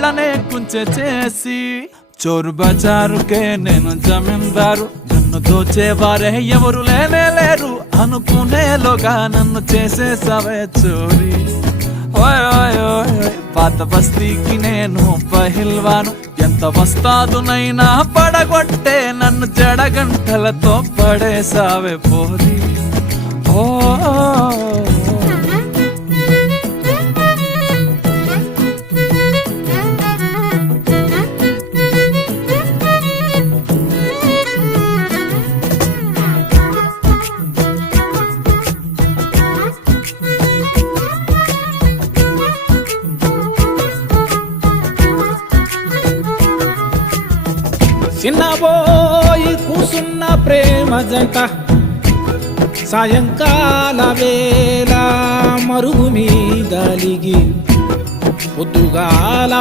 కళ్ళనే కుంచె చేసి చోరు బజారుకే నేను జమీందారు, నన్ను దోచేవారే ఎవరు లేనే లేరు అనుకునేలోగా నన్ను చేసేసావే చోరీ. ఓయ్ ఓయ్ ఓయ్ పాత బస్తీకి నేను పహిల్వాను, ఎంత వస్తాదునైనా పడగొట్టే నన్ను జడగంటలతో పడేసావే పోరి. ఓ చిన్నబోయి కూసున్న ప్రేమ జంట సాయంకాల వేళ మరుగు మీద లిగి పొద్దుగాల